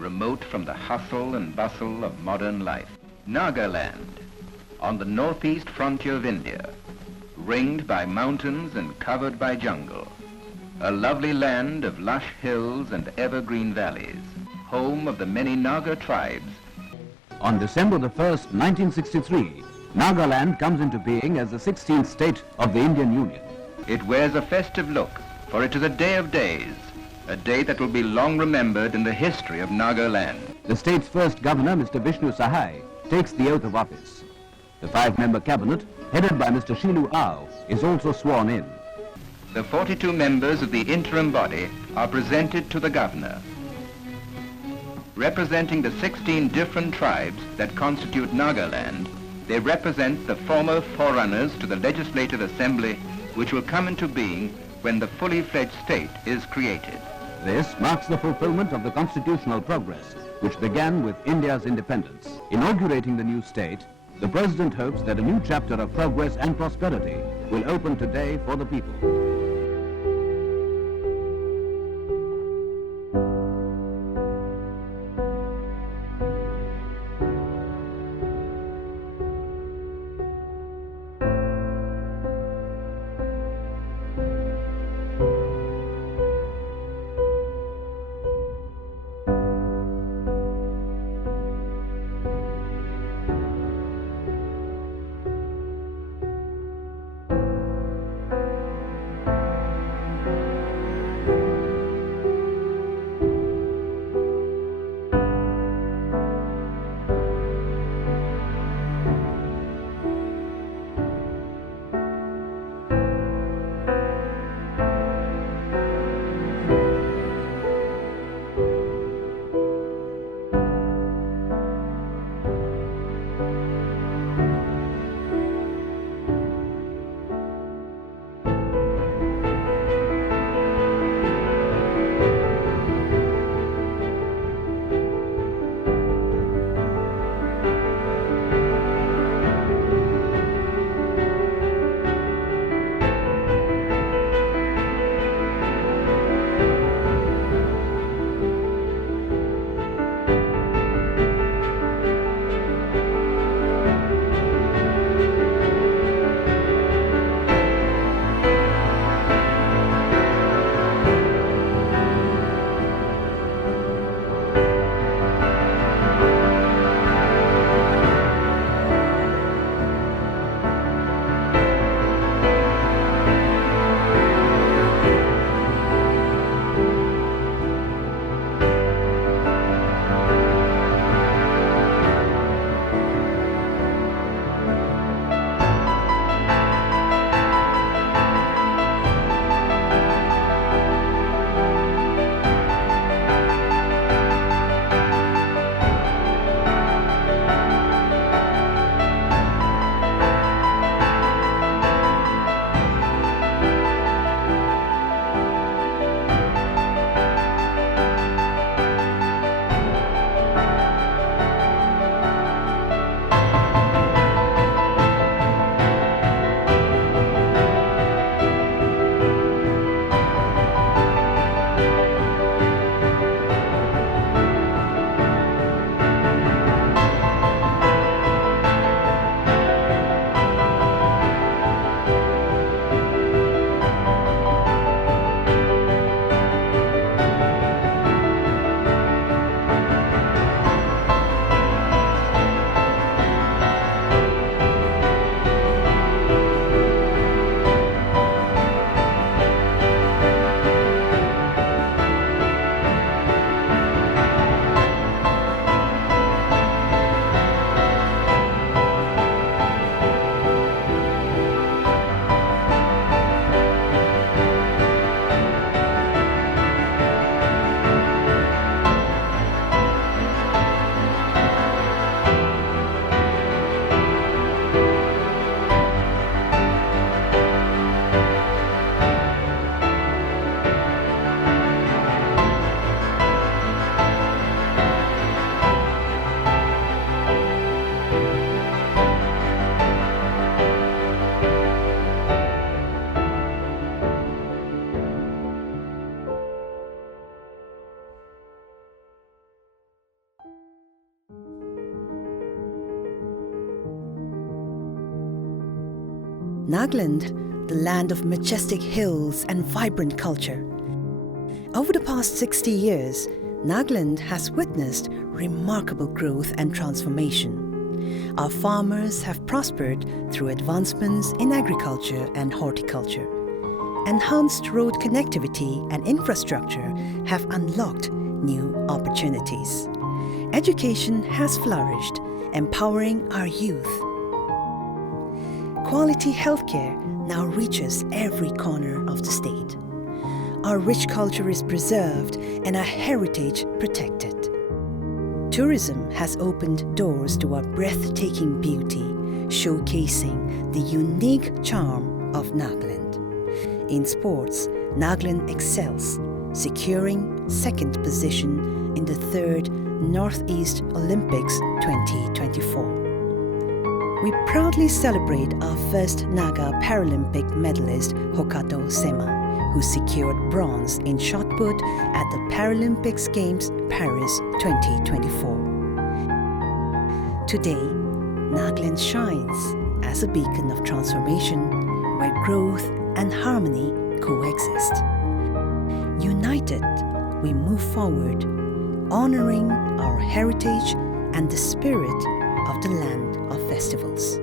remote from the hustle and bustle of modern life. Nagaland, on the northeast frontier of India, ringed by mountains and covered by jungle. A lovely land of lush hills and evergreen valleys, home of the many Naga tribes. On December the 1st, 1963, Nagaland comes into being as the 16th state of the Indian Union. It wears a festive look, for it is a day of days, a day that will be long remembered in the history of Nagaland. The state's first governor, Mr. Vishnu Sahai, takes the oath of office. The 5-member cabinet, headed by Mr. Shilu Ao, is also sworn in. The 42 members of the interim body are presented to the governor. Representing the 16 different tribes that constitute Nagaland, they represent the former forerunners to the Legislative Assembly, which will come into being when the fully fledged state is created. This marks the fulfillment of the constitutional progress, which began with India's independence. Inaugurating the new state, the President hopes that a new chapter of progress and prosperity will open today for the people. Nagaland, the land of majestic hills and vibrant culture. Over the past 60 years, Nagaland has witnessed remarkable growth and transformation. Our farmers have prospered through advancements in agriculture and horticulture. Enhanced road connectivity and infrastructure have unlocked new opportunities. Education has flourished, empowering our youth. Quality healthcare now reaches every corner of the state. Our rich culture is preserved and our heritage protected. Tourism has opened doors to our breathtaking beauty, showcasing the unique charm of Nagaland. In sports, Nagaland excels, securing second position in the 3rd Northeast Olympics 2024. We proudly celebrate our first Naga Paralympic medalist Hokato Sema, who secured bronze in shot put at the Paralympics Games Paris 2024. Today, Nagaland shines as a beacon of transformation where growth and harmony coexist. United, we move forward, honoring our heritage and the spirit of the land of festivals.